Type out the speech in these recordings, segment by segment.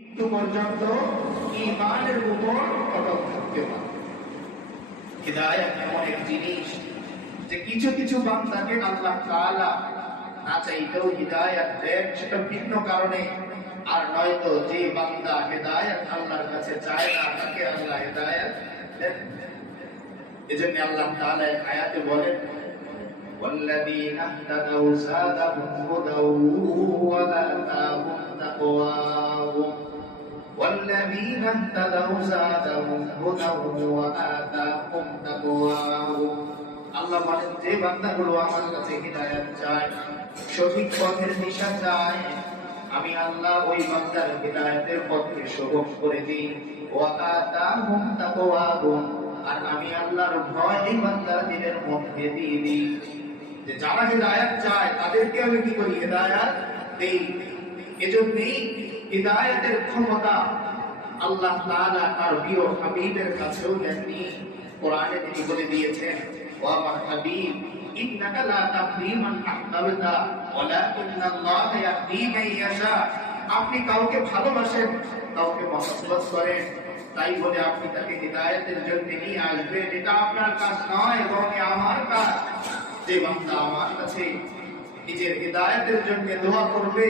মৃত্যু পর্যন্ত ঈমানের উপর অটল থাকতে হবে। হিদায়াত এমন এক জিনিস যে কিছু কিছু বান্দাকে আল্লাহ তাআলা না চাইতেও হিদায়াত দেন, সেটা ভিন্ন কারণে। আর নয়তো যে বান্দা হিদায়াত আল্লাহর কাছে চায় না, তাকে আল্লাহ হিদায়াত দেন। এজন্য আল্লাহ তাআলা এই আয়াতে বলেন, والذين اهتدوا زادهم هدى وآتاهم تقواهم والذين اهتدوا زادهم هدى وآتاهم تقواهم। আল্লাহ বলেন, যে বান্দাগুলো আমার কাছে হিদায়াত চায়, সঠিক পথের দিশা চায়, আমি আল্লাহ ওই বান্দার হিদায়াতের পথকে সহজ করে দিই। ওয়াতাহুম তাকওয়াহুম, আর আমি আল্লাহর ভয় এই বান্দার দিলের মধ্যে দিয়ে দিই। যে যারা হিদায়াত চায় তাদেরকে আমি কি করি? হিদায়াত দেই। এজন্যই হিদায়াতের ক্ষমতা আল্লাহ তাআলা তার প্রিয় হাবিবের কাছেও দেননি। কোরআনে তিনি বলে দিয়েছেন, ও আমার হাবিব, ইন্নাকা লা তাহদি মান আহবাবতা ওয়ালাকিন্নাল্লাহা ইয়াহদি মান ইয়াশা। আপনি কাউকে ভালোবাসেন, কাউকে মহব্বত করেন, তাই বলে আপনি তাকে হিদায়াতের জন্য নিয়ে আসবেন, এটা আপনার কাজ নয়, বরং আমার কাজ। যে বান্দা আমার কাছে নিজের হিদায়াতের জন্য দোয়া করবে,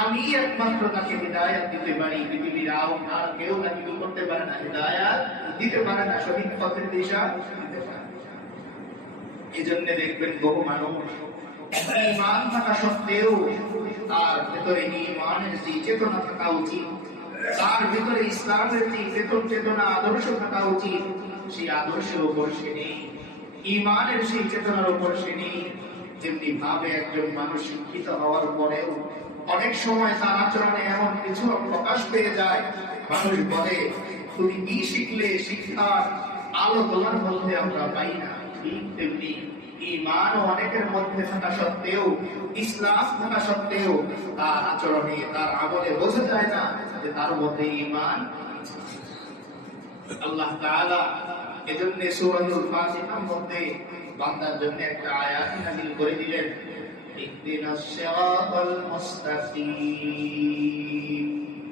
আমি একমাত্র তাকে হিদায়াত দিতে পারি। পৃথিবীর আর কেউ তাকে কি করতে পারে না? হিদায়াত দিতে পারে না, সঠিক পথের দিশা দিতে পারে না। এই জন্য দেখবেন বহু মানুষ ঈমান থাকা সত্ত্বেও তার ভেতরে ঈমানের যে চেতনা থাকা উচিত, তার ভেতরে ইসলামের যে চেতনা আদর্শ থাকা উচিত, সেই আদর্শের উপর সে নেই, ঈমানের সেই চেতনার উপর সে নেই। যেমনি ভাবে একজন মানুষ শিক্ষিত হওয়ার পরেও অনেক সময় তার আচরণে এমন কিছু প্রকাশ পেয়ে যায়, মানুষ বলে, তুমি কি শিখলে? শিক্ষার আলো তোমার মধ্যে আমরা পাই না। ঠিক তেমনি ঈমান অনেকের মধ্যে থাকা সত্ত্বেও, ইসলাম থাকা সত্ত্বেও তার আচরণে, তার আমলে বোঝা যায় না যে তার মধ্যে ঈমান। আল্লাহ তাআলা এজন্য সূরাতুল ফাতিহার মধ্যে বান্দার জন্য একটা আয়াত নাযিল করে দিলেন, ইহদিনাস সিরাতাল মুস্তাকিম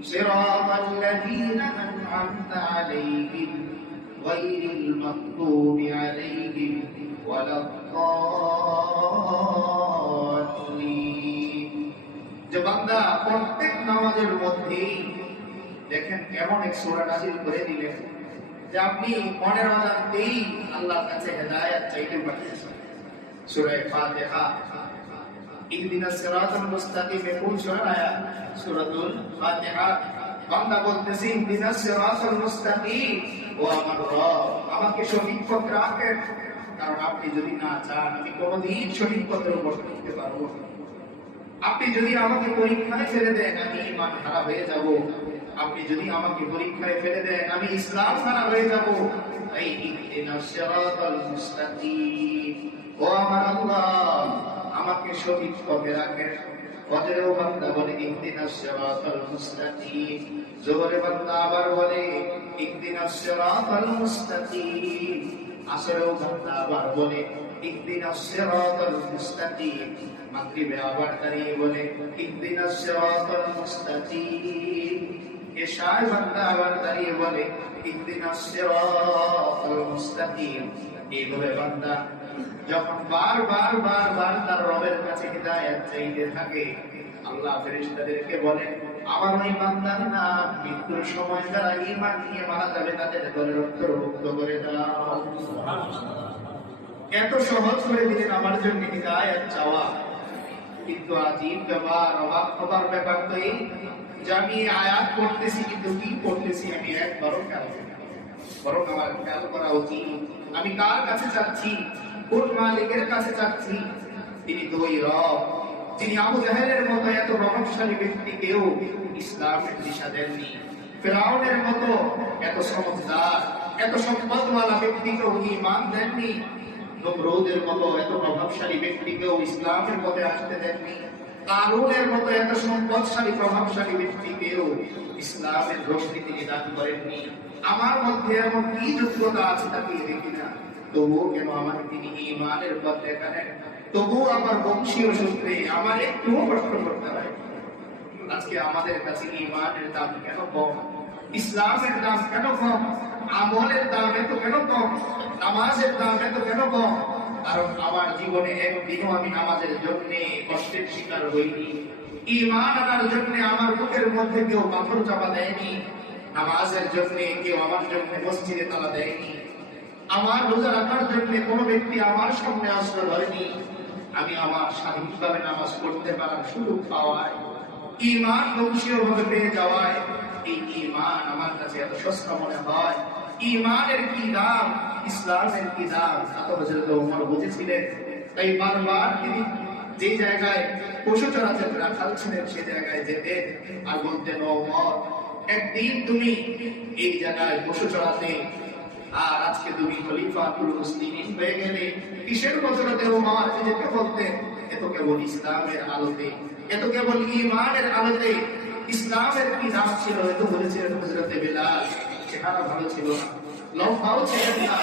সিরাতাল লাযীনা আন'আমতা আলাইহিম গায়রিল মাগদুবি আলাইহিম ওয়ালাদ-দাল্লিন। যে বান্দা প্রত্যেক নামাজের মধ্যেই দেখেন কেমন এক সূরা নাযিল করে দিলেন যে আপনি মনের অজান্তেই আল্লাহর কাছে হিদায়াত চাইতে পারতেছেন। সূরা ফাতিহা, ইহদিনাস সিরাতাল মুস্তাকিম, কোন সূরার আয়াত? সূরাতুল ফাতিহা। বান্দা বলতেছে, ইহদিনাস সিরাতাল মুস্তাকিম, ও আমার রব, আমাকে সঠিক পথে রাখেন। কারণ আপনি যদি না চান, আমি কোনদিন সঠিক পথের উপর চলতে পারবো না। আপনি যদি আমাকে পরীক্ষায় ফেলে দেন, আমি ঈমান হারা হয়ে যাব। আপনি যদি আমাকে পরীক্ষায় ফেলে দেন, আমি ইসলাম হারা হয়ে যাব। এই ইহদিনাস সিরাতাল মুস্তাকিম, ও আমার আল্লাহ, আমাকে সঠিক পথে রাখেন। ফজরেও বান্দা বলে, ইহদিনাস সিরাতাল মুস্তাকিম। যোহরে বান্দা আবার বলে, ইহদিনাস সিরাতাল মুস্তাকিম। আসরেও বান্দা আবার বলে, ইহদিনাস সিরাতাল মুস্তাকিম। মাগরিবে আবার দাঁড়িয়ে বলে, ইহদিনাস সিরাতাল মুস্তাকিম। এশায় বান্দা আবার দাঁড়িয়ে বলে, ইহদিনাস সিরাতাল মুস্তাকিম। এইভাবে বান্দা যখন বারবার তার রবের কাছে হিদায়াত চাইতে থাকে, আল্লাহ ফেরেশতাদেরকে বলেন, আমার ওই বান্দার নাম মৃত্যুর সময় যারা ঈমান নিয়ে মারা যাবে, তাদের দলের অন্তর্ভুক্ত করে দাও। এত সহজ করে দিলেন আমার জন্য হিদায়াত চাওয়া। কিন্তু আজীব ব্যাপার, অবাক হবার ব্যাপার তো এই যে আমি আয়াত পড়তেছি, কিন্তু কি পড়তেছি আমি একবারও খেয়াল করি না। বরং আমার খেয়াল করা উচিত, আমি কার কাছে যাচ্ছি, কোন মালিকের কাছে যাচ্ছি। তিনি তো ওই রব যিনি আবু জাহেলের মতো এত প্রভাবশালী ব্যক্তিকেও ইসলামের দিশা দেননি, ফিরআউনের মতো এত সমঝদার, এত সম্পদওয়ালা ব্যক্তিকেও ঈমান দেননি, নমরুদের মতো এত প্রভাবশালী ব্যক্তিকেও ইসলামের পথে আসতে দেননি, কারুনের মতো এত সম্পদশালী প্রভাবশালী ব্যক্তিকেও ইসলামের রোশনি তিনি দান করেননি। আমার মধ্যে এমন কি যোগ্যতা আছে তাকে দেখি না, তবুও কেন আমাকে তিনি ঈমানের পথ দেখালেন? তবুও আমার বংশীয় সূত্রে আমার একটুও কষ্ট করতে হয়। আজকে আমাদের কাছে ঈমানের দাম কেন কম, ইসলামের দাম কেন কম, আমলের দাম এত কেন কম, নামাজের দাম এত কেন কম? কারণ আমার জীবনে একদিনও আমি নামাজের জন্য কষ্টের শিকার হইনি। ঈমান আনার জন্য আমার বুকের মধ্যে কেউ পাথর চাপা দেয়নি। নামাজের জন্য কেউ আমার জন্য মসজিদে তালা দেয়নি। আমার রোজা রাখার জন্য কোনো ব্যক্তি আমার সামনে আসলে ধরেনি। আমি আমার স্বাধীনভাবে নামাজ পড়তে পারার সুযোগ পাওয়ায়, ঈমান বংশীয়ভাবে পেয়ে যাওয়ায় এই ঈমান আমার কাছে এত সস্তা মনে হয়। ঈমানের কি দাম, ইসলামের কি দাম, তা তো হযরত ওমর বুঝেছিলেন। তাই বারবার তিনি যে জায়গায় পশু চড়াতেন, রাখাল ছিলেন, সে জায়গায় যেতেন আর বলতেন, ওমর একদিন তুমি এই জায়গায় পশু চড়াতে, আর আজকে তুমি খলিফাতুল মুসলিমিন হয়ে গেলে। কিসের বদলতে ওমর যেতে বলতেন? এত কেবল ইসলামের আলোতে, এত কেবল ঈমানের আলোতে। ইসলামের কি দাম ছিল এত বলেছিলেন হযরত বেলাল। চেহারা ভালো ছিল না, লম্বাও ছিলেন না,